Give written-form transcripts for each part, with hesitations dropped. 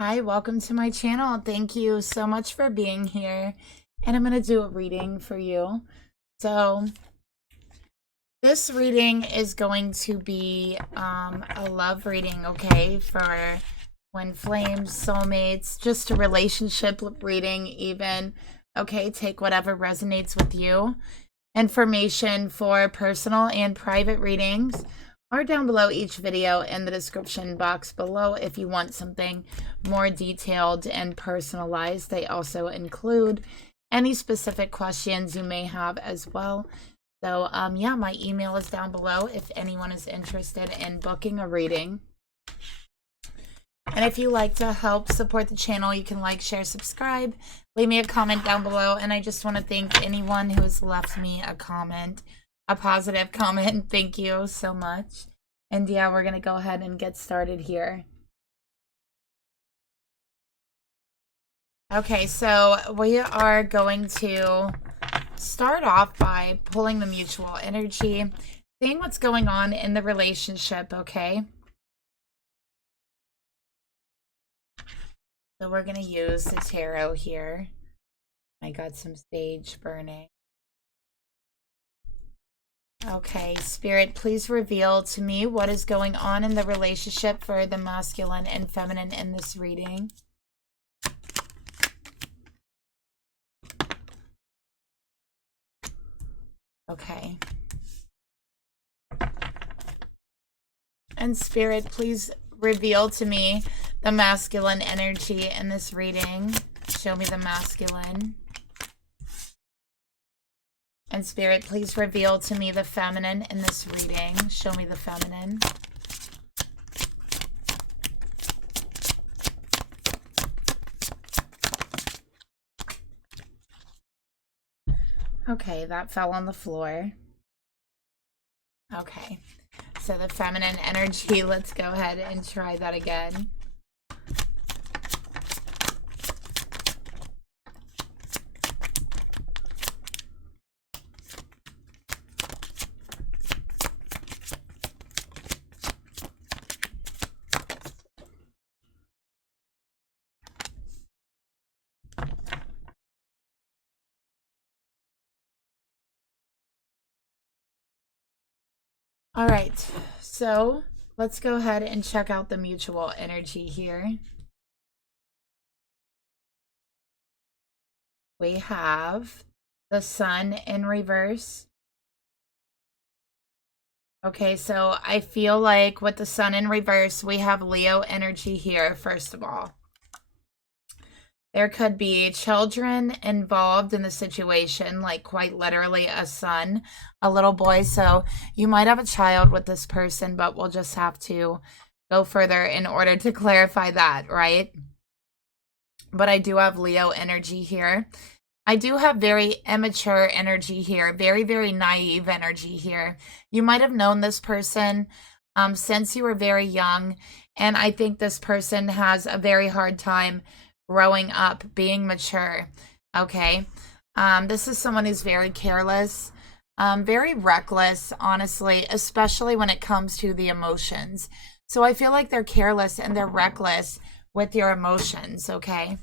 Hi, welcome to my channel. Thank you so much for being here. And I'm going to do a reading for you. So this reading is going to be a love reading, okay, for twin flames, soulmates, just a relationship reading even. Okay, take whatever resonates with you. Information for personal and private readings are down below each video in the description box below if you want something more detailed and personalized. They also include any specific questions you may have as well. So yeah, my email is down below if anyone is interested in booking a reading. And if you like to help support the channel, you can like, share, subscribe, leave me a comment down below. And I just want to thank anyone who has left me a comment, a positive comment. Thank you so much. And yeah, we're going to go ahead and get started here. Okay, so we are going to start off by pulling the mutual energy, seeing what's going on in the relationship, okay? So we're going to use the tarot here. I got some sage burning. Okay, Spirit, please reveal to me what is going on in the relationship for the masculine and feminine in this reading. Okay. And Spirit, please reveal to me the masculine energy in this reading. Show me the masculine. And Spirit, please reveal to me the feminine in this reading. Show me the feminine. Okay, that fell on the floor. Okay, so the feminine energy, let's go ahead and try that again. All right, so let's go ahead and check out the mutual energy here. We have the sun in reverse. Okay, so I feel like with the sun in reverse, we have Leo energy here, first of all. There could be children involved in the situation, like quite literally a son, a little boy. So you might have a child with this person, but we'll just have to go further in order to clarify that, right? But I do have Leo energy here. I do have very immature energy here, very, very naive energy here. You might have known this person since you were very young, and I think this person has a very hard time growing up, being mature, okay? This is someone who's very careless, very reckless, honestly, especially when it comes to the emotions. So I feel like they're careless and they're reckless with your emotions, okay?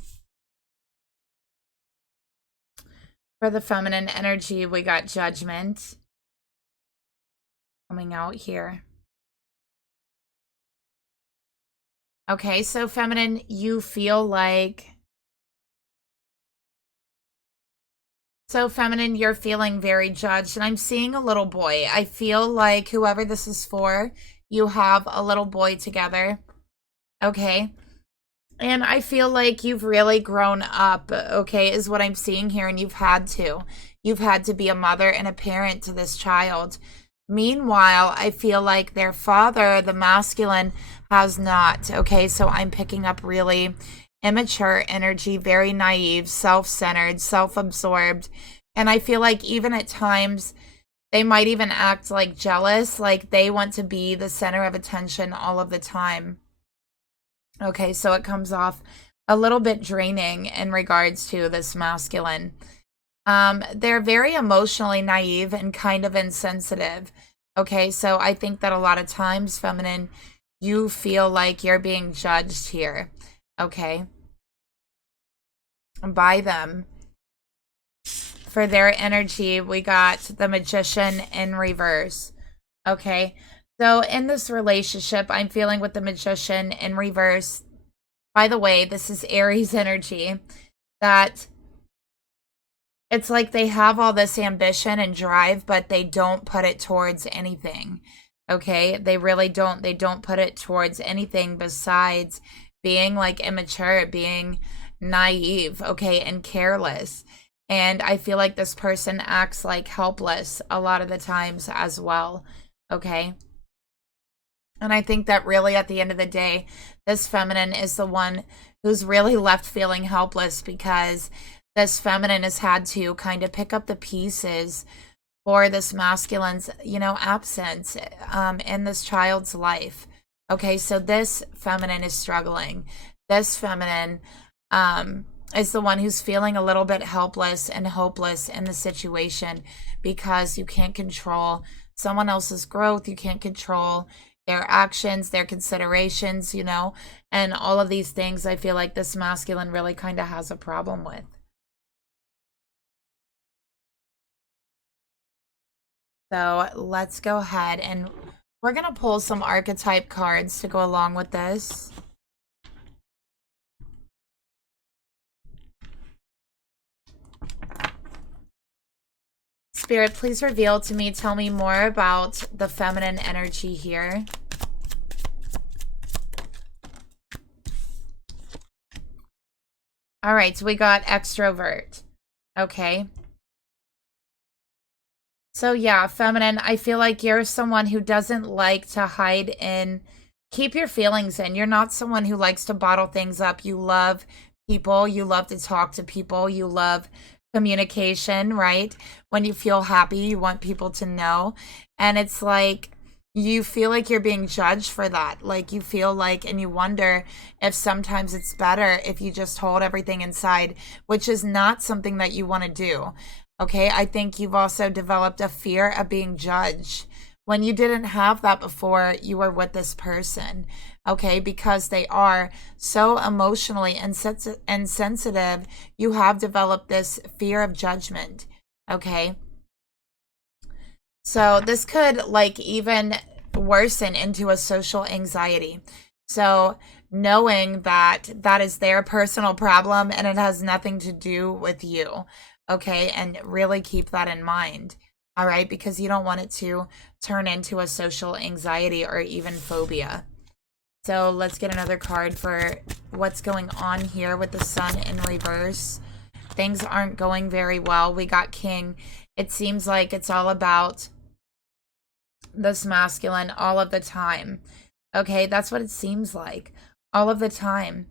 For the feminine energy, we got judgment coming out here. Okay, so feminine, you feel like... So feminine, you're feeling very judged. And I'm seeing a little boy. I feel like whoever this is for, you have a little boy together. Okay. And I feel like you've really grown up, okay, is what I'm seeing here. And you've had to. You've had to be a mother and a parent to this child. Meanwhile, I feel like their father, the masculine, has not. Okay, so I'm picking up really immature energy, very naive, self-centered, self-absorbed. And I feel like even at times, they might even act like jealous, like they want to be the center of attention all of the time. Okay, so it comes off a little bit draining in regards to this masculine. They're very emotionally naive and kind of insensitive. Okay, so I think that a lot of times, feminine, you feel like you're being judged here. okay, by them. For their energy, we got the Magician in reverse. Okay. So in this relationship, I'm feeling with the Magician in reverse. By the way, this is Aries energy. That it's like they have all this ambition and drive, but they don't put it towards anything. Okay? They really don't. They don't put it towards anything besides being like immature, being naive, okay, and careless. And I feel like this person acts like helpless a lot of the times as well. Okay? And I think that really at the end of the day, this feminine is the one who's really left feeling helpless because this feminine has had to kind of pick up the pieces for this masculine's, you know, absence in this child's life. Okay, so this feminine is struggling. This feminine is the one who's feeling a little bit helpless and hopeless in the situation because you can't control someone else's growth. You can't control their actions, their considerations, you know, and all of these things I feel like this masculine really kind of has a problem with. So let's go ahead and we're going to pull some archetype cards to go along with this. Spirit, please reveal to me, tell me more about the feminine energy here. All right, so we got extrovert. Okay. So yeah, feminine, I feel like you're someone who doesn't like to hide in, keep your feelings in. You're not someone who likes to bottle things up. You love people. You love to talk to people. You love communication, right? When you feel happy, you want people to know. And it's like, you feel like you're being judged for that. Like you feel like, and you wonder if sometimes it's better if you just hold everything inside, which is not something that you want to do. Okay, I think you've also developed a fear of being judged when you didn't have that before you were with this person. Okay, because they are so emotionally insensitive, you have developed this fear of judgment. Okay, so this could like even worsen into a social anxiety. So knowing that that is their personal problem and it has nothing to do with you. Okay, and really keep that in mind. All right, because you don't want it to turn into a social anxiety or even phobia. So let's get another card for what's going on here with the sun in reverse. Things aren't going very well. We got King. It seems like it's all about this masculine all of the time. Okay, that's what it seems like. All of the time.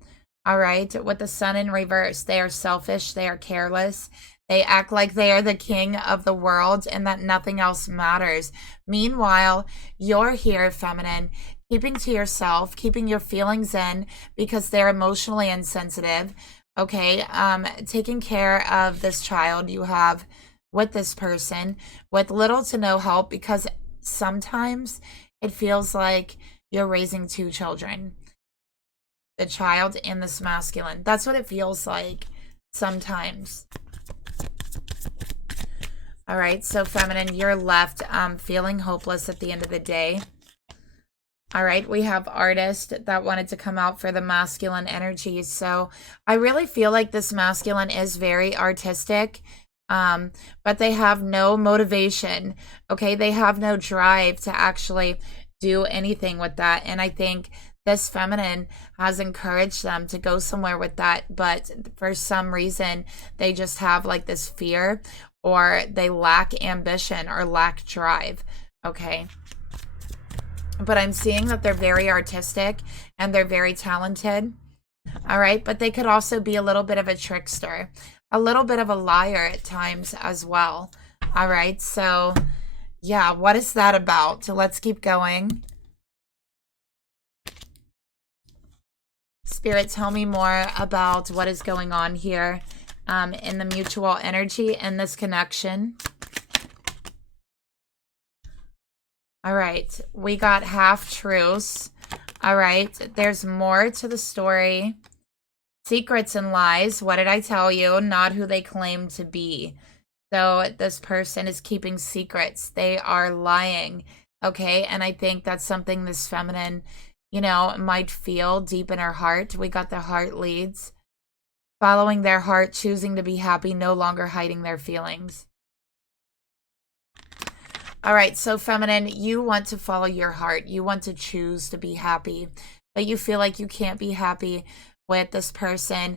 All right, with the sun in reverse, they are selfish, they are careless. They act like they are the king of the world and that nothing else matters. Meanwhile, you're here, feminine, keeping to yourself, keeping your feelings in because they're emotionally insensitive. Okay, taking care of this child you have with this person with little to no help because sometimes it feels like you're raising two children, the child and this masculine. That's what it feels like sometimes. All right, so feminine, you're left feeling hopeless at the end of the day. All right, we have artist that wanted to come out for the masculine energies. So I really feel like this masculine is very artistic, but they have no motivation. Okay, they have no drive to actually do anything with that. And I think this feminine has encouraged them to go somewhere with that. But for some reason, they just have like this fear or they lack ambition or lack drive. Okay. But I'm seeing that they're very artistic and they're very talented. All right. But they could also be a little bit of a trickster, a little bit of a liar at times as well. All right. So, yeah, what is that about? So let's keep going. Spirit, tell me more about what is going on here in the mutual energy and this connection. All right, we got half truths. All right, there's more to the story. Secrets and lies. What did I tell you? Not who they claim to be. So this person is keeping secrets. They are lying. Okay. And I think that's something this feminine, you know, might feel deep in her heart. We got the heart leads. Following their heart, choosing to be happy, no longer hiding their feelings. All right, so feminine, you want to follow your heart. You want to choose to be happy, but you feel like you can't be happy with this person,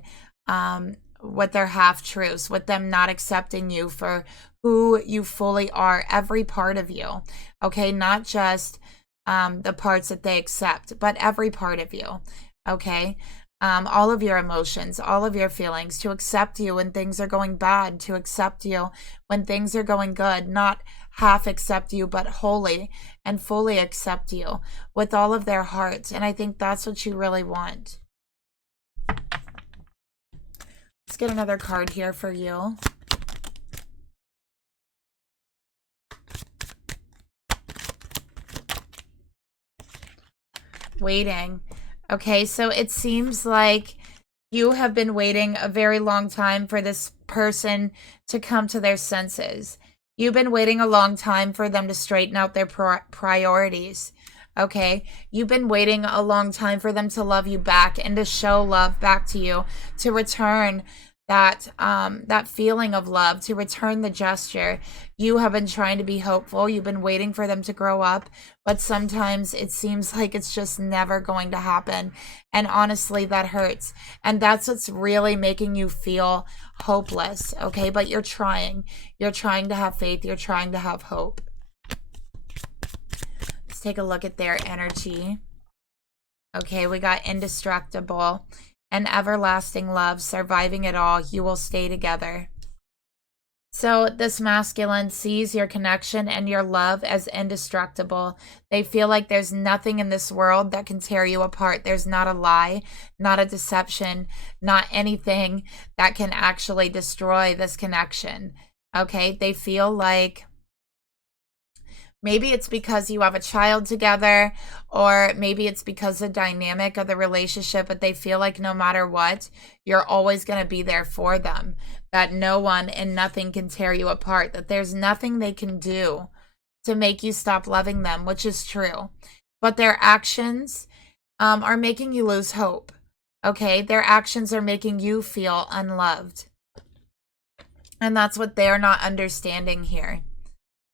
with their half-truths, with them not accepting you for who you fully are, every part of you, okay? Not just the parts that they accept, but every part of you, okay? All of your emotions, all of your feelings, to accept you when things are going bad, to accept you when things are going good, not half accept you, but wholly and fully accept you with all of their hearts. And I think that's what you really want. Let's get another card here for you. Waiting. Okay, so it seems like you have been waiting a very long time for this person to come to their senses. You've been waiting a long time for them to straighten out their priorities. Okay, you've been waiting a long time for them to love you back and to show love back to you, to return that feeling of love, to return the gesture. You have been trying to be hopeful. You've been waiting for them to grow up, but sometimes it seems like it's just never going to happen. And honestly, that hurts. And that's what's really making you feel hopeless, okay? But you're trying. You're trying to have faith. You're trying to have hope. Let's take a look at their energy. Okay, we got indestructible. And everlasting love, surviving it all, you will stay together. So this masculine sees your connection and your love as indestructible. They feel like there's nothing in this world that can tear you apart. There's not a lie, not a deception, not anything that can actually destroy this connection. Okay, they feel like maybe it's because you have a child together, or maybe it's because the dynamic of the relationship, but they feel like no matter what, you're always going to be there for them, that no one and nothing can tear you apart, that there's nothing they can do to make you stop loving them, which is true. But their actions are making you lose hope, okay? Their actions are making you feel unloved. And that's what they're not understanding here.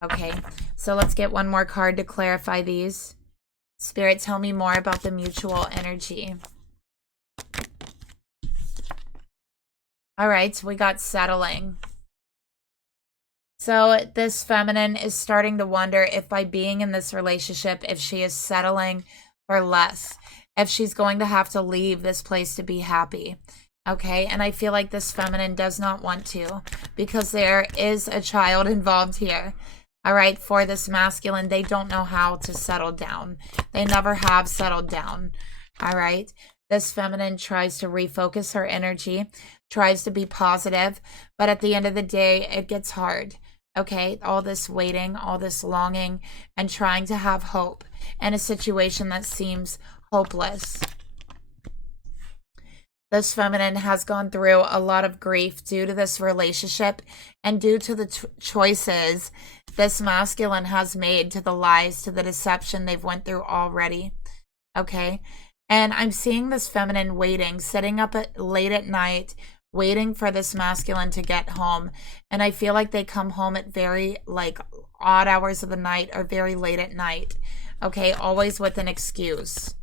Okay, so let's get one more card to clarify these. Spirit, tell me more about the mutual energy. All right, so we got settling. So this feminine is starting to wonder if by being in this relationship, if she is settling for less, if she's going to have to leave this place to be happy. Okay, and I feel like this feminine does not want to, because there is a child involved here. All right, for this masculine, they don't know how to settle down. They never have settled down. All right, this feminine tries to refocus her energy, tries to be positive, but at the end of the day, it gets hard. Okay, all this waiting, all this longing, and trying to have hope in a situation that seems hopeless. This feminine has gone through a lot of grief due to this relationship and due to the choices this masculine has made, to the lies, to the deception they've went through already. Okay, and I'm seeing this feminine waiting, sitting up late at night, waiting for this masculine to get home. And I feel like they come home at very odd hours of the night or very late at night. Okay, always with an excuse.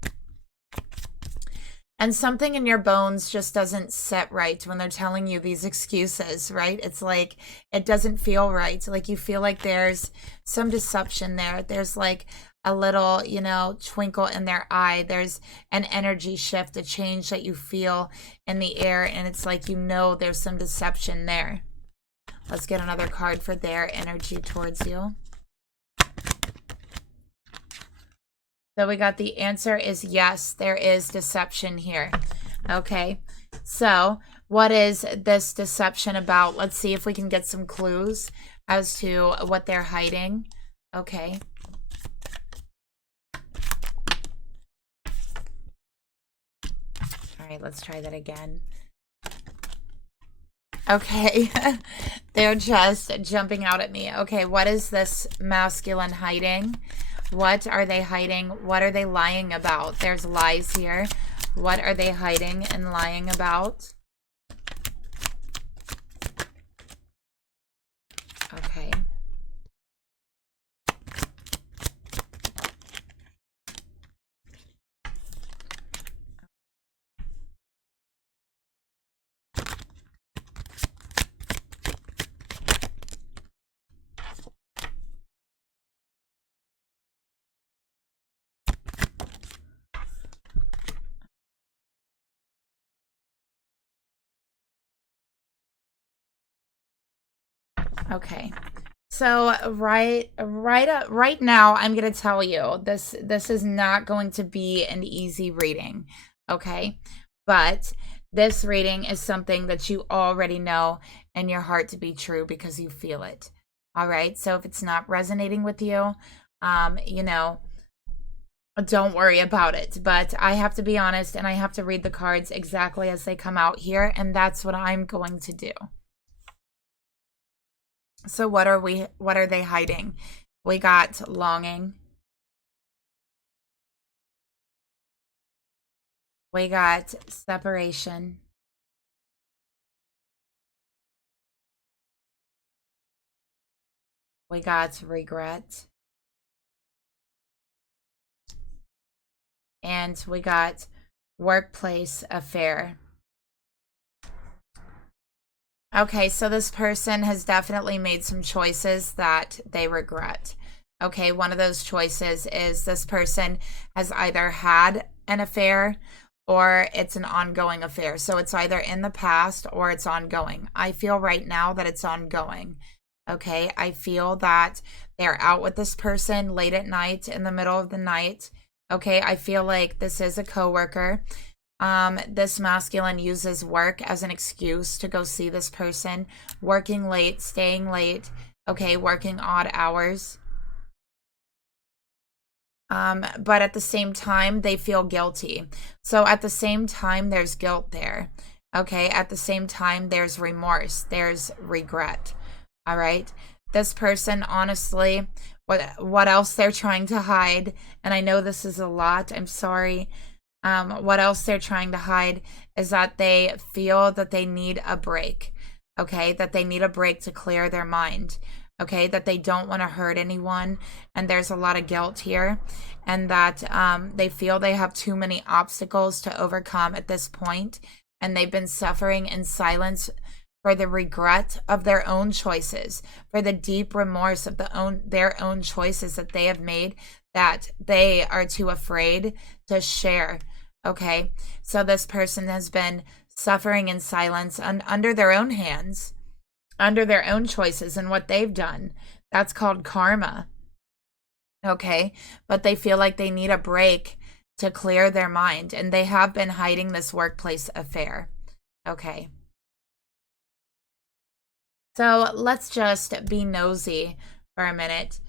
And something in your bones just doesn't sit right when they're telling you these excuses, right? It's like, it doesn't feel right. Like you feel like there's some deception there. There's like a little, twinkle in their eye. There's an energy shift, a change that you feel in the air. And it's like, there's some deception there. Let's get another card for their energy towards you. So we got the answer is yes, there is deception here. Okay, so what is this deception about? Let's see if we can get some clues as to what they're hiding. Okay. All right, let's try that again. Okay, they're just jumping out at me. Okay, what is this masculine hiding? What are they hiding? What are they lying about? There's lies here. What are they hiding and lying about? Okay. Okay. So right now, I'm gonna tell you this is not going to be an easy reading, okay? But this reading is something that you already know in your heart to be true because you feel it. All right. So if it's not resonating with you, you know, don't worry about it. But I have to be honest and I have to read the cards exactly as they come out here, and that's what I'm going to do. So what are they hiding? We got longing. We got separation. We got regret. And we got workplace affair. Okay, so this person has definitely made some choices that they regret. Okay, one of those choices is this person has either had an affair or it's an ongoing affair. So it's either in the past or it's ongoing. I feel right now that it's ongoing. Okay, I feel that they're out with this person late at night, in the middle of the night. Okay, I feel like this is a coworker. This masculine uses work as an excuse to go see this person, working late, staying late, okay, working odd hours. But at the same time, they feel guilty. So at the same time, there's guilt there. Okay, at the same time, there's remorse, there's regret. All right. This person, honestly, what else they're trying to hide, and I know this is a lot, I'm sorry. What else they're trying to hide is that they feel that they need a break, okay? That they need a break to clear their mind, okay? That they don't want to hurt anyone, and there's a lot of guilt here, and that they feel they have too many obstacles to overcome at this point, and they've been suffering in silence for the regret of their own choices, for the deep remorse of their own choices that they have made, that they are too afraid to share. Okay, so this person has been suffering in silence and under their own hands, under their own choices and what they've done. That's called karma. Okay, but they feel like they need a break to clear their mind, and they have been hiding this workplace affair. Okay. So let's just be nosy for a minute.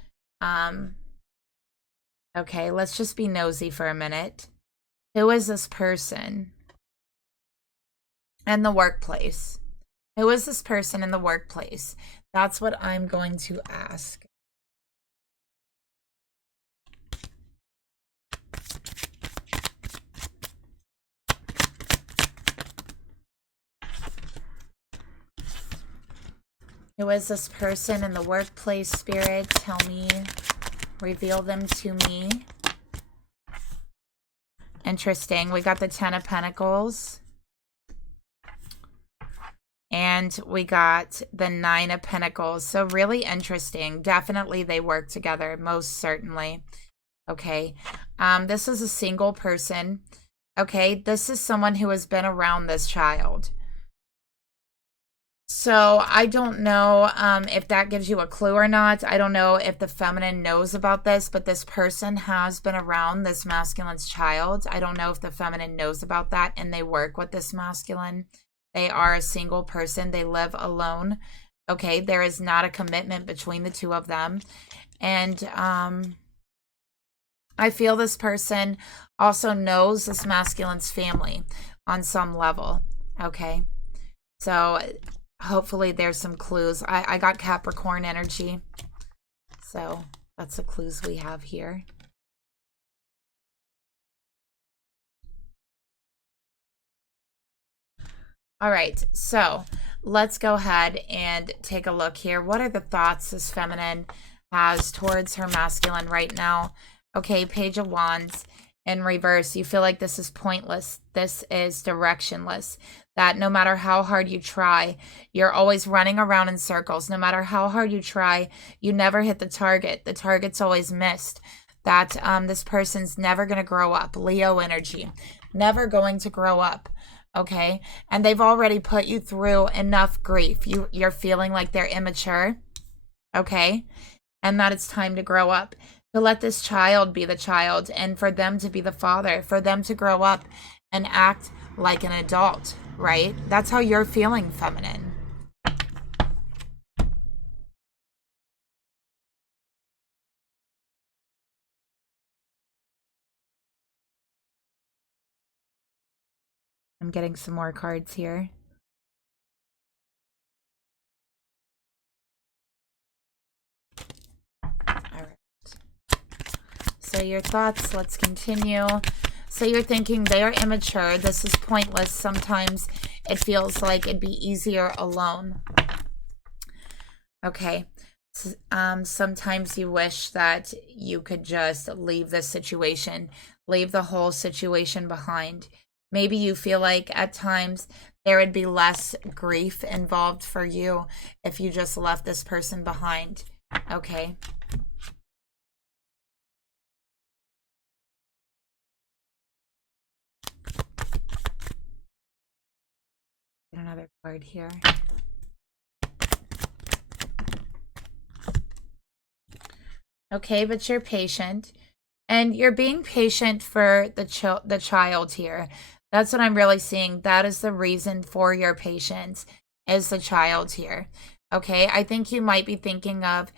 Okay, let's just be nosy for a minute. Who is this person in the workplace? Who is this person in the workplace? That's what I'm going to ask. Who is this person in the workplace, Spirit? Tell me. Reveal them to me. Interesting. We got the 10 of Pentacles. And we got the 9 of Pentacles. So really interesting. Definitely they work together, most certainly. Okay. This is a single person. Okay. This is someone who has been around this child. So I don't know if that gives you a clue or not. I don't know if the feminine knows about this, but this person has been around this masculine's child. I don't know if the feminine knows about that, and they work with this masculine. They are a single person. They live alone. Okay, there is not a commitment between the two of them. And I feel this person also knows this masculine's family. on some level, okay? So hopefully there's some clues. I got Capricorn energy. So that's the clues we have here. All right, so let's go ahead and take a look here. What are the thoughts this feminine has towards her masculine right now? Okay, Page of Wands in reverse. You feel like this is pointless. This is directionless. That no matter how hard you try, you're always running around in circles. No matter how hard you try, you never hit the target. The target's always missed. That this person's never going to grow up. Leo energy. Never going to grow up. Okay, and they've already put you through enough grief. You're feeling like they're immature, okay, and that it's time to grow up, to let this child be the child, and for them to be the father, for them to grow up and act like an adult, right? That's how you're feeling, feminine. I'm getting some more cards here. All right. So your thoughts, let's continue. So you're thinking they are immature. This is pointless. Sometimes it feels like it'd be easier alone. Okay. Sometimes you wish that you could just leave this situation, leave the whole situation behind. Maybe you feel like at times there would be less grief involved for you if you just left this person behind. Okay. Get another card here. Okay, but you're patient. And you're being patient for the child here. That's what I'm really seeing. That is the reason for your patience, is the child here. Okay, I think you might be thinking of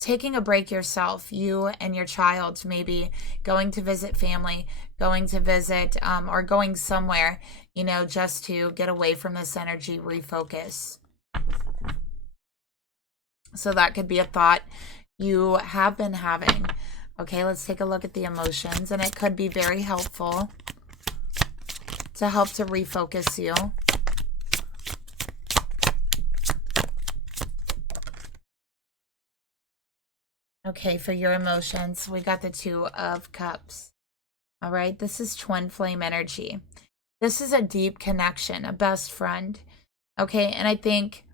taking a break yourself, you and your child, maybe going to visit family, going to visit, or going somewhere, you know, just to get away from this energy, refocus. So that could be a thought you have been having. Okay, let's take a look at the emotions, and it could be very helpful to help to refocus you. Okay, for your emotions, we got the Two of Cups. All right, this is twin flame energy. This is a deep connection, a best friend. Okay, and I think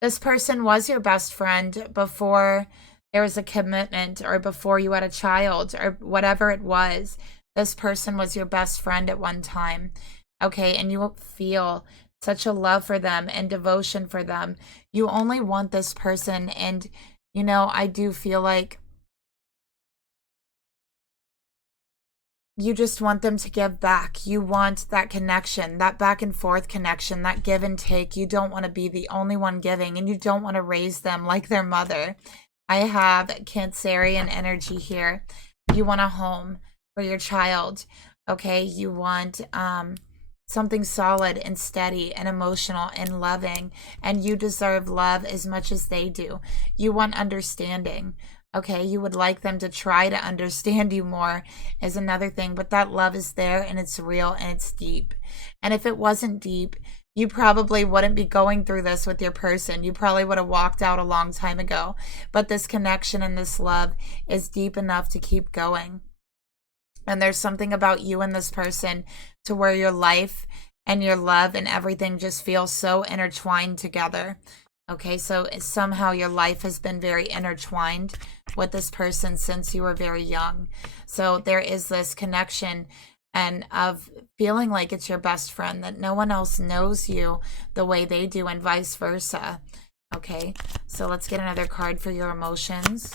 this person was your best friend before there was a commitment, or before you had a child, or whatever it was. This person was your best friend at one time. Okay, and you feel such a love for them and devotion for them. You only want this person, and you know, I do feel like you just want them to give back. You want that connection, that back and forth connection, that give and take. You don't want to be the only one giving, and you don't want to raise them like their mother. I have Cancerian energy here. You want a home for your child, okay? You want something solid and steady and emotional and loving, and you deserve love as much as they do. You want understanding. Okay, you would like them to try to understand you more is another thing, but that love is there, and it's real, and it's deep. And if it wasn't deep, you probably wouldn't be going through this with your person. You probably would have walked out a long time ago. But this connection and this love is deep enough to keep going. And there's something about you and this person to where your life and your love and everything just feels so intertwined together. Okay, so somehow your life has been very intertwined with this person since you were very young. So there is this connection and of feeling like it's your best friend, that no one else knows you the way they do, and vice versa. Okay, so let's get another card for your emotions.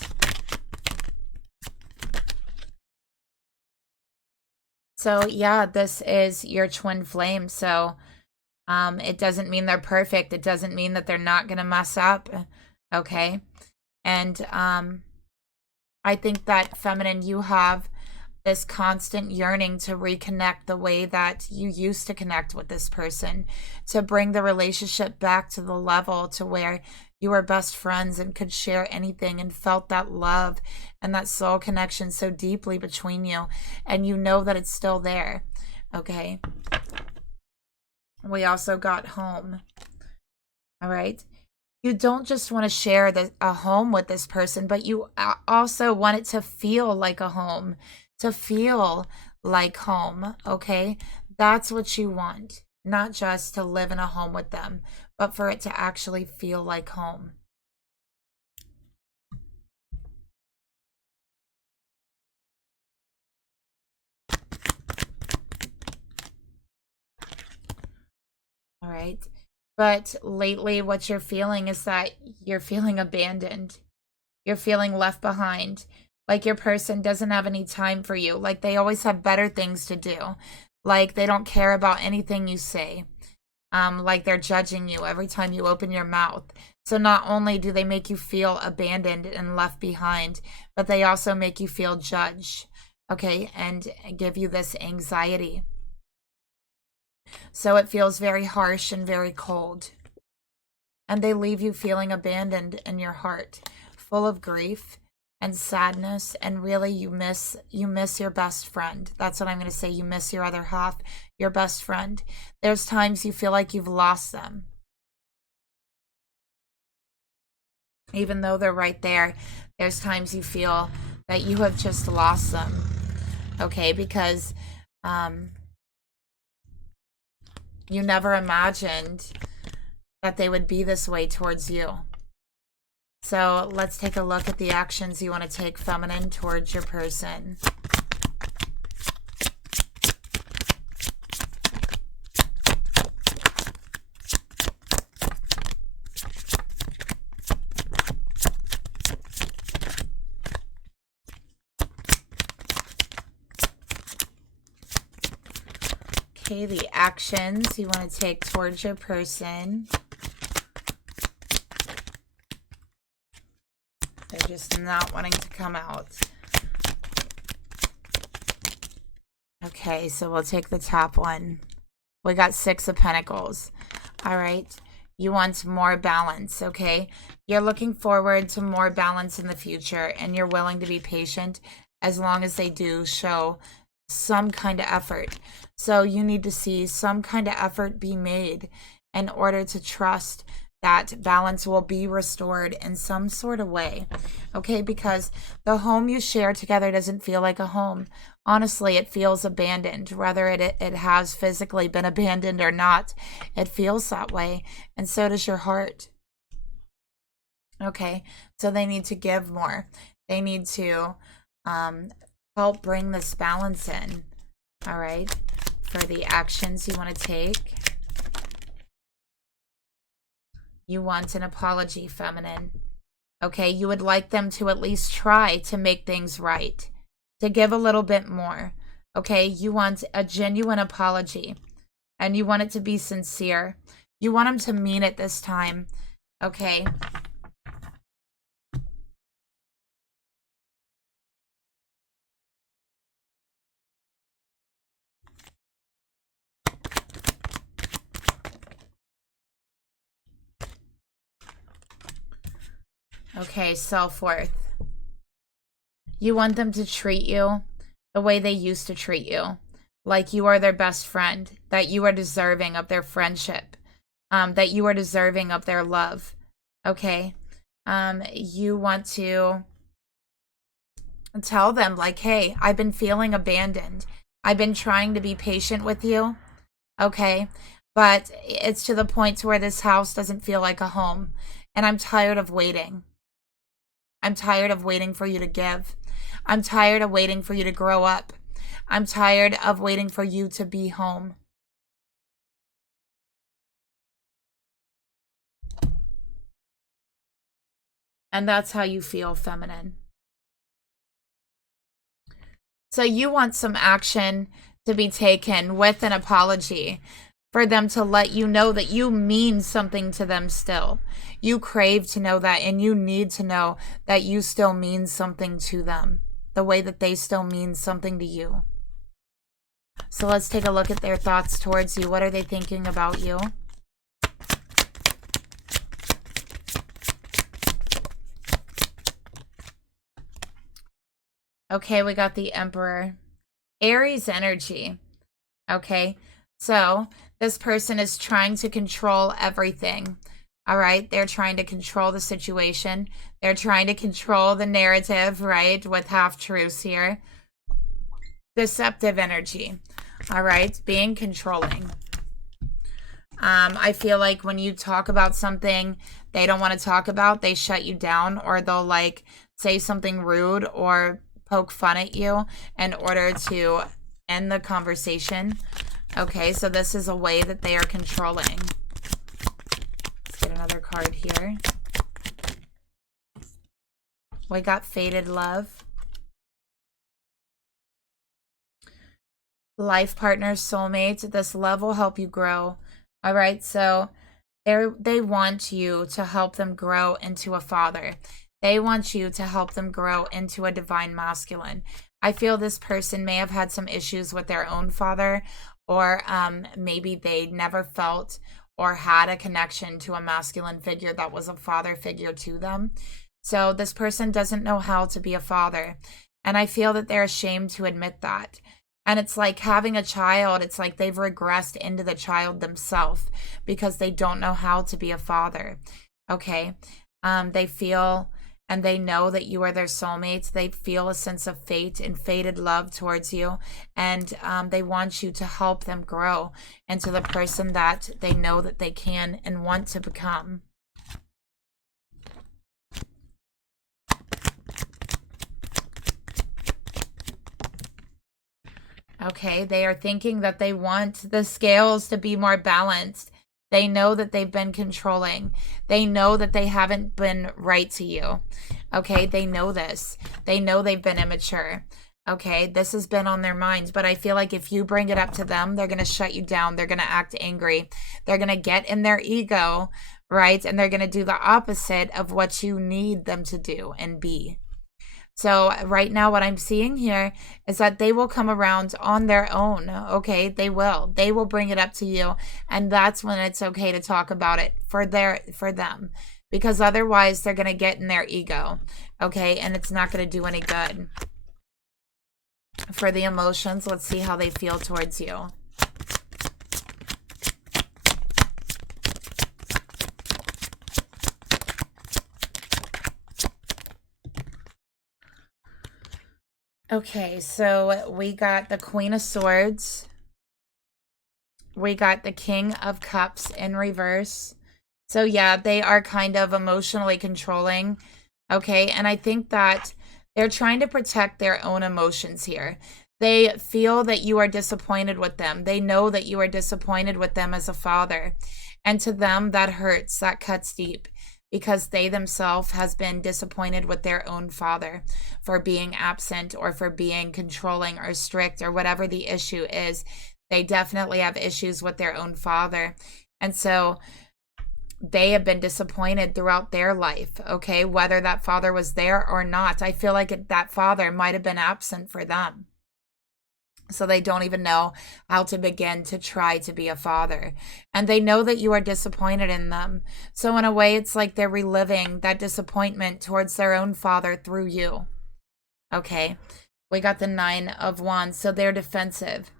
So yeah, this is your twin flame. So it doesn't mean they're perfect. It doesn't mean that they're not going to mess up. Okay. And I think that feminine, you have this constant yearning to reconnect the way that you used to connect with this person, to bring the relationship back to the level to where you were best friends and could share anything and felt that love and that soul connection so deeply between you, and you know that it's still there. Okay. We also got home. All right. You don't just want to share a home with this person, but you also want it to feel like a home, to feel like home. Okay. That's what you want. Not just to live in a home with them, but for it to actually feel like home. All right. But lately, what you're feeling is that you're feeling abandoned. You're feeling left behind. Like your person doesn't have any time for you. Like they always have better things to do. Like they don't care about anything you say. Like they're judging you every time you open your mouth. So not only do they make you feel abandoned and left behind, but they also make you feel judged. Okay, and give you this anxiety. So it feels very harsh and very cold. And they leave you feeling abandoned in your heart, full of grief and sadness, and really you miss your best friend. That's what I'm going to say. You miss your other half, your best friend. There's times you feel like you've lost them. Even though they're right there, there's times you feel that you have just lost them. Okay, because you never imagined that they would be this way towards you. So let's take a look at the actions you want to take, feminine, towards your person. Okay, the actions you want to take towards your person. They're just not wanting to come out. Okay, so we'll take the top one. We got 6 of Pentacles. All right. You want more balance, okay? You're looking forward to more balance in the future, and you're willing to be patient as long as they do show some kind of effort. So you need to see some kind of effort be made in order to trust that balance will be restored in some sort of way, okay? Because the home you share together doesn't feel like a home. Honestly, it feels abandoned, whether it has physically been abandoned or not. It feels that way, and so does your heart. Okay, so they need to give more. They need to help bring this balance in, all right, for the actions you want to take. You want an apology, feminine. Okay, you would like them to at least try to make things right, to give a little bit more. Okay, you want a genuine apology, and you want it to be sincere. You want them to mean it this time. Okay. Okay, self-worth. You want them to treat you the way they used to treat you, like you are their best friend, that you are deserving of their friendship, that you are deserving of their love, okay? You want to tell them, like, hey, I've been feeling abandoned. I've been trying to be patient with you, okay? But it's to the point where this house doesn't feel like a home, and I'm tired of waiting. I'm tired of waiting for you to give. I'm tired of waiting for you to grow up. I'm tired of waiting for you to be home. And that's how you feel, feminine. So you want some action to be taken with an apology, for them to let you know that you mean something to them still. You crave to know that, and you need to know that you still mean something to them. the way that they still mean something to you. So let's take a look at their thoughts towards you. What are they thinking about you? Okay, we got the Emperor. Aries energy. Okay, so this person is trying to control everything. All right, they're trying to control the situation. They're trying to control the narrative, right, with half-truths here. Deceptive energy. All right, being controlling. I feel like when you talk about something they don't want to talk about, they shut you down, or they'll like say something rude or poke fun at you in order to end the conversation. Okay, so this is a way that they are controlling. Let's get another card here. We got Fated Love. Life partners, soulmates. This love will help you grow. All right, so they want you to help them grow into a father. They want you to help them grow into a divine masculine. I feel this person may have had some issues with their own father, or maybe they never felt or had a connection to a masculine figure that was a father figure to them. So this person doesn't know how to be a father. And I feel that they're ashamed to admit that. And it's like having a child, it's like they've regressed into the child themselves because they don't know how to be a father. Okay. They feel and they know that you are their soulmates. They feel a sense of fate and fated love towards you. And they want you to help them grow into the person that they know that they can and want to become. Okay, they are thinking that they want the scales to be more balanced. They know that they've been controlling. They know that they haven't been right to you. Okay, they know this. They know they've been immature. Okay, this has been on their minds, but I feel like if you bring it up to them, they're going to shut you down. They're going to act angry. They're going to get in their ego, right? And they're going to do the opposite of what you need them to do and be. So right now what I'm seeing here is that they will come around on their own. Okay, they will bring it up to you, and that's when it's okay to talk about it for them, because otherwise they're going to get in their ego. Okay, and it's not going to do any good. For the emotions, let's see how they feel towards you. Okay, so we got the Queen of Swords. We got the King of Cups in reverse. So yeah, they are kind of emotionally controlling. Okay, and I think that they're trying to protect their own emotions here. They feel that you are disappointed with them. They know that you are disappointed with them as a father. And to them, that hurts, that cuts deep, because they themselves has been disappointed with their own father for being absent or for being controlling or strict or whatever the issue is. They definitely have issues with their own father. And so they have been disappointed throughout their life, okay, whether that father was there or not. I feel like that father might have been absent for them. So they don't even know how to begin to try to be a father. And they know that you are disappointed in them. So in a way, it's like they're reliving that disappointment towards their own father through you. Okay, we got the Nine of Wands. So they're defensive.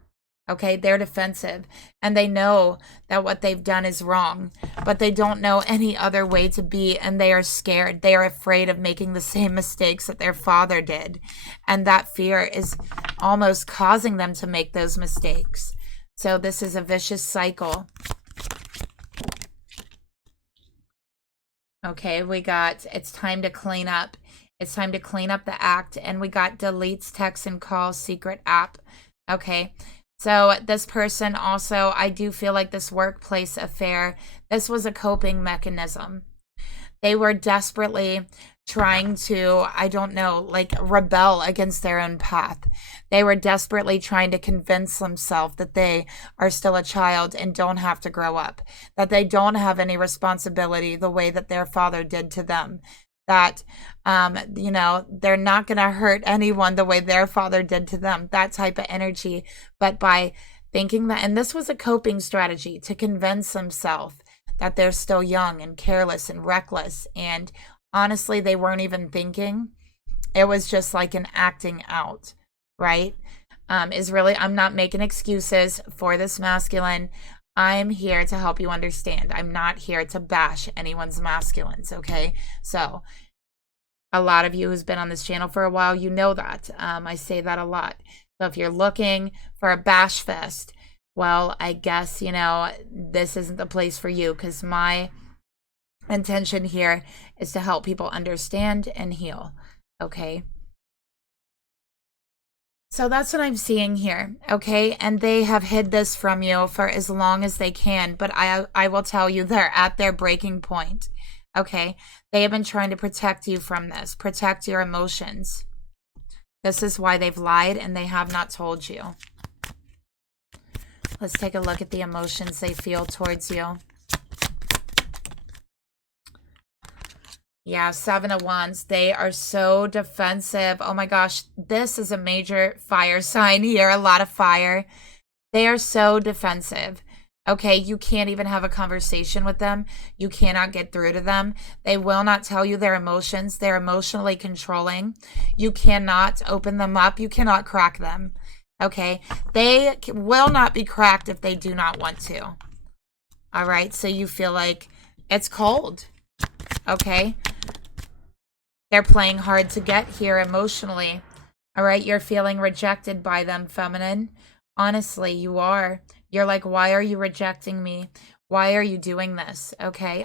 Okay, they're defensive. And they know that what they've done is wrong. But they don't know any other way to be. And they are scared. They are afraid of making the same mistakes that their father did. And that fear is almost causing them to make those mistakes. So this is a vicious cycle. Okay, we got it's time to clean up. It's time to clean up the act. And we got deletes, text, and calls, secret app. Okay. So this person also, I do feel like this workplace affair, this was a coping mechanism. They were desperately trying to, I don't know, like rebel against their own path. They were desperately trying to convince themselves that they are still a child and don't have to grow up, that they don't have any responsibility the way that their father did to them. that, you know, they're not going to hurt anyone the way their father did to them, that type of energy. But by thinking that, and this was a coping strategy to convince themselves that they're still young and careless and reckless. And honestly, they weren't even thinking. It was just like an acting out, right? Is really, I'm not making excuses for this masculine. I'm here to help you understand. I'm not here to bash anyone's masculines, okay? So a lot of you who's been on this channel for a while, you know that. I say that a lot. So if you're looking for a bash fest, well, I guess, you know, this isn't the place for you, because my intention here is to help people understand and heal, okay? So that's what I'm seeing here, okay? And they have hid this from you for as long as they can, but I will tell you they're at their breaking point, okay? They have been trying to protect you from this, protect your emotions. This is why they've lied and they have not told you. Let's take a look at the emotions they feel towards you. Yeah, Seven of Wands. They are so defensive. Oh my gosh, this is a major fire sign here. A lot of fire. They are so defensive. Okay, you can't even have a conversation with them. You cannot get through to them. They will not tell you their emotions. They're emotionally controlling. You cannot open them up. You cannot crack them. Okay, they will not be cracked if they do not want to. All right, so you feel like it's cold. Okay. They're playing hard to get here emotionally. All right, you're feeling rejected by them, feminine. Honestly, you are. You're like, why are you rejecting me? Why are you doing this? Okay,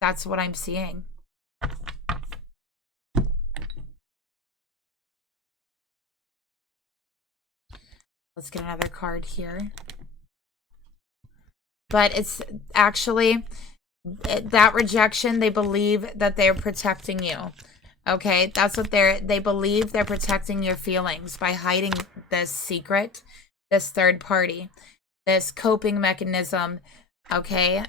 that's what I'm seeing. Let's get another card here. But it's actually that rejection, they believe that they're protecting you. Okay, that's what they believe they're protecting your feelings by hiding this secret, this third party, this coping mechanism. Okay,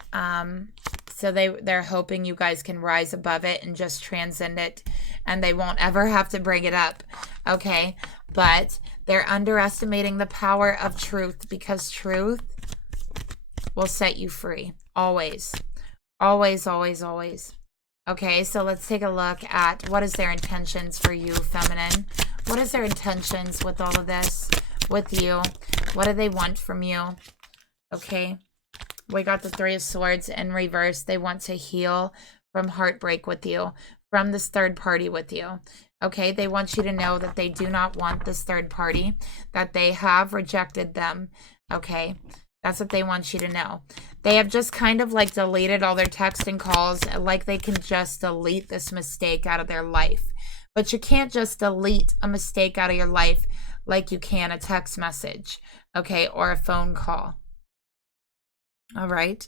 so they're hoping you guys can rise above it and just transcend it, and they won't ever have to bring it up. Okay, but they're underestimating the power of truth, because truth will set you free. Always. Always, always, always. Okay, so let's take a look at what is their intentions for you, feminine. What is their intentions with all of this, with you? What do they want from you? Okay, we got the Three of Swords in reverse. They want to heal from heartbreak with you, from this third party with you. Okay, they want you to know that they do not want this third party, that they have rejected them. Okay, that's what they want you to know. They have just kind of like deleted all their texts and calls, like they can just delete this mistake out of their life. But you can't just delete a mistake out of your life like you can a text message, okay, or a phone call. All right.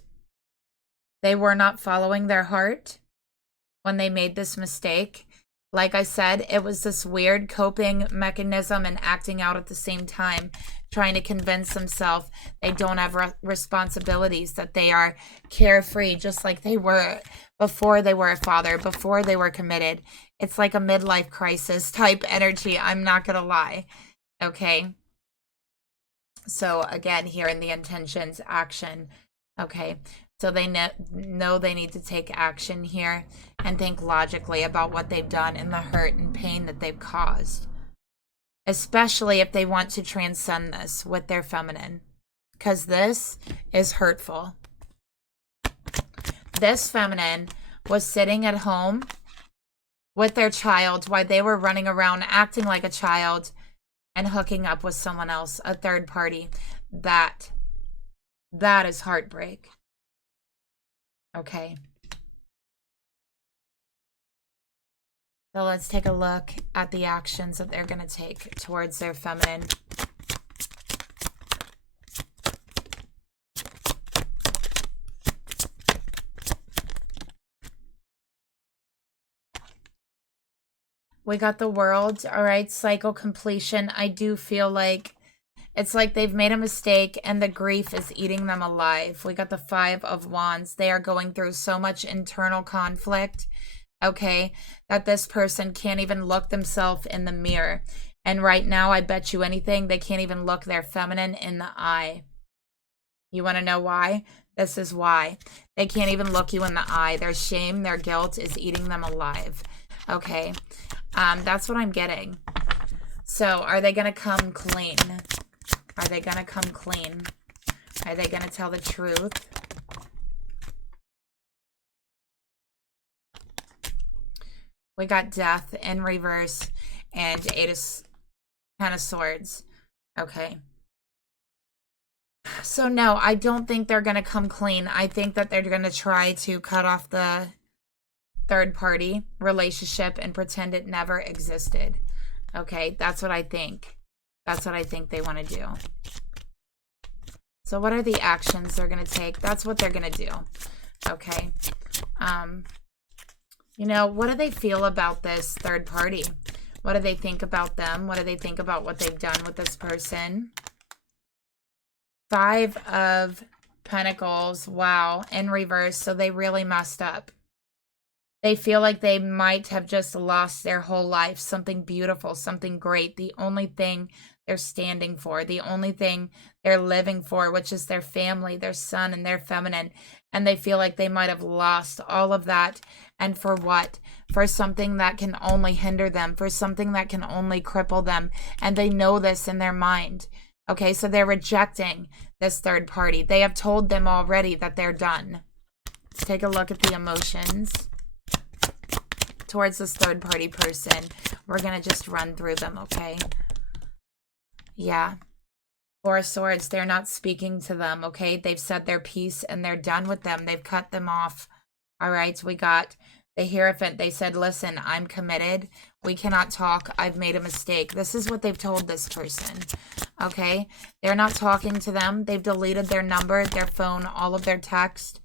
They were not following their heart when they made this mistake. Like I said, it was this weird coping mechanism and acting out at the same time, trying to convince themselves they don't have responsibilities, that they are carefree, just like they were before they were a father, before they were committed. It's like a midlife crisis type energy. I'm not going to lie. Okay. So again, here in the intentions, action. Okay. So they know they need to take action here and think logically about what they've done and the hurt and pain that they've caused. Especially if they want to transcend this with their feminine. Because this is hurtful. This feminine was sitting at home with their child while they were running around acting like a child and hooking up with someone else, a third party. That is heartbreak. Okay. So let's take a look at the actions that they're going to take towards their feminine. We got the World. All right, cycle completion. I do feel like it's like they've made a mistake and the grief is eating them alive. We got the Five of Wands. They are going through so much internal conflict. okay, that this person can't even look themselves in the mirror. And right now, I bet you anything, they can't even look their feminine in the eye. You want to know why? This is why. They can't even look you in the eye. Their shame, their guilt is eating them alive. Okay, that's what I'm getting. So, are they going to come clean? Are they going to come clean? Are they going to tell the truth? We got Death in reverse and 10 of Swords. Okay. So, no, I don't think they're going to come clean. I think that they're going to try to cut off the third-party relationship and pretend it never existed. Okay, that's what I think. That's what I think they want to do. So what are the actions they're going to take? That's what they're going to do. Okay. You know, what do they feel about this third party? What do they think about them? What do they think about what they've done with this person? 5 of Pentacles. Wow. In reverse. So they really messed up. They feel like they might have just lost their whole life. Something beautiful, something great. The only thing they're standing for, the only thing they're living for, which is their family, their son, and their feminine. And they feel like they might have lost all of that. And for what? For something that can only hinder them, for something that can only cripple them. And they know this in their mind. Okay, so they're rejecting this third party. They have told them already that they're done. Let's take a look at the emotions towards this third party person. We're going to just run through them, okay? Yeah. 4 of Swords, they're not speaking to them, okay? They've said their piece and they're done with them. They've cut them off. All right, so we got the Hierophant. They said, listen, I'm committed. We cannot talk. I've made a mistake. This is what they've told this person, okay? They're not talking to them. They've deleted their number, their phone, all of their text.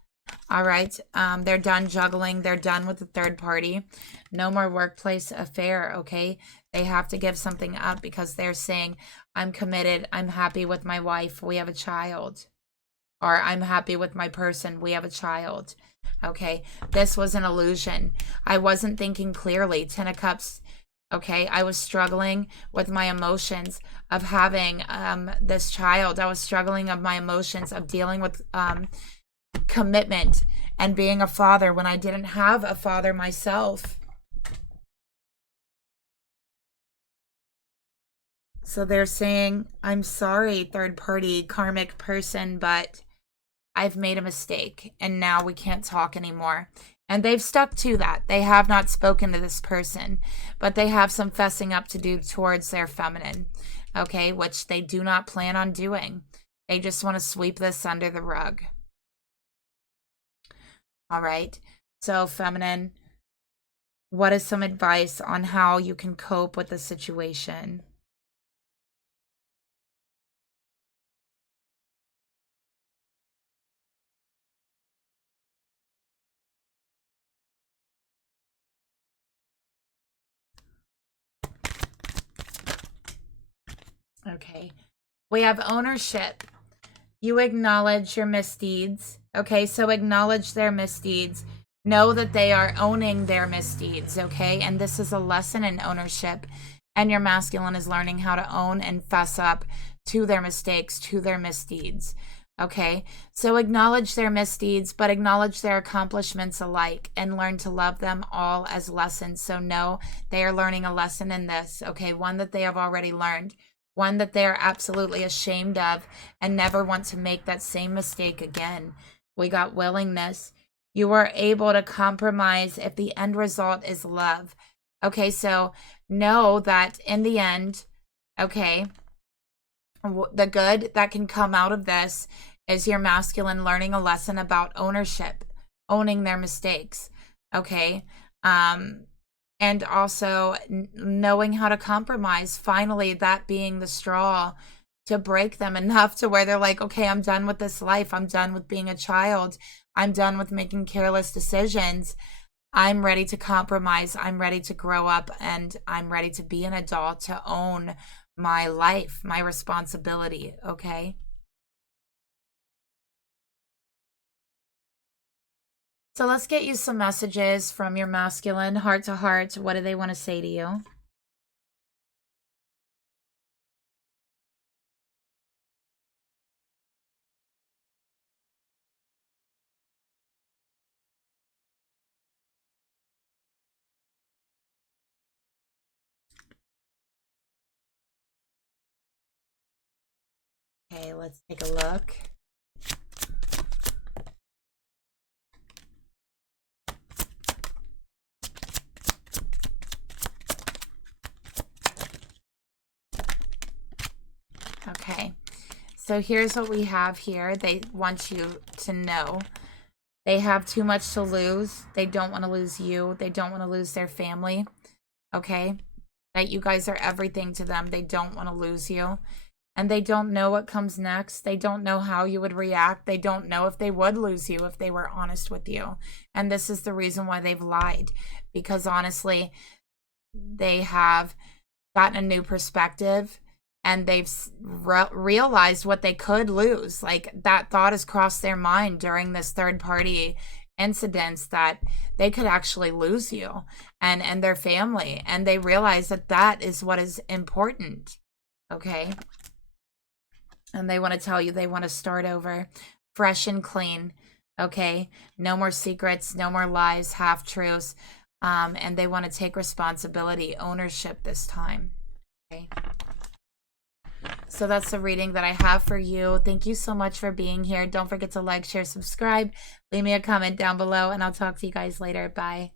All right, they're done juggling. They're done with the third party. No more workplace affair, okay? They have to give something up because they're saying, I'm committed. I'm happy with my wife. We have a child. Or I'm happy with my person. We have a child. Okay, this was an illusion. I wasn't thinking clearly. 10 of Cups, okay? I was struggling with my emotions of having this child. I was struggling of my emotions of dealing with commitment and being a father when I didn't have a father myself. So they're saying, I'm sorry, third party karmic person, but I've made a mistake and now we can't talk anymore. And they've stuck to that. They have not spoken to this person, but they have some fessing up to do towards their feminine, okay, which they do not plan on doing. They just want to sweep this under the rug. All right, so feminine, what is some advice on how you can cope with the situation? Okay, we have ownership. You acknowledge your misdeeds. Okay, so acknowledge their misdeeds. Know that they are owning their misdeeds, okay? And this is a lesson in ownership. And your masculine is learning how to own and fess up to their mistakes, to their misdeeds, okay? So acknowledge their misdeeds, but acknowledge their accomplishments alike and learn to love them all as lessons. So know they are learning a lesson in this, okay? One that they have already learned. One that they're absolutely ashamed of and never want to make that same mistake again. We got willingness. You are able to compromise if the end result is love. Okay, so know that in the end, okay, the good that can come out of this is your masculine learning a lesson about ownership, owning their mistakes, okay? And also knowing how to compromise, finally that being the straw to break them enough to where they're like, okay, I'm done with this life. I'm done with being a child. I'm done with making careless decisions. I'm ready to compromise. I'm ready to grow up and I'm ready to be an adult, to own my life, my responsibility, okay? So let's get you some messages from your masculine, heart to heart. What do they want to say to you? Okay, let's take a look. Okay, so here's what we have here. They want you to know they have too much to lose. They don't want to lose you. They don't want to lose their family. Okay, that you guys are everything to them. They don't want to lose you. And they don't know what comes next. They don't know how you would react. They don't know if they would lose you if they were honest with you. And this is the reason why they've lied. Because honestly, they have gotten a new perspective and they've realized what they could lose. Like, that thought has crossed their mind during this third party incidents that they could actually lose you and their family. And they realize that that is what is important. Okay. And they want to tell you they want to start over fresh and clean. Okay. No more secrets, no more lies, half-truths. And they want to take responsibility, ownership this time. Okay. So that's the reading that I have for you. Thank you so much for being here. Don't forget to like, share, subscribe. Leave me a comment down below, and I'll talk to you guys later. Bye.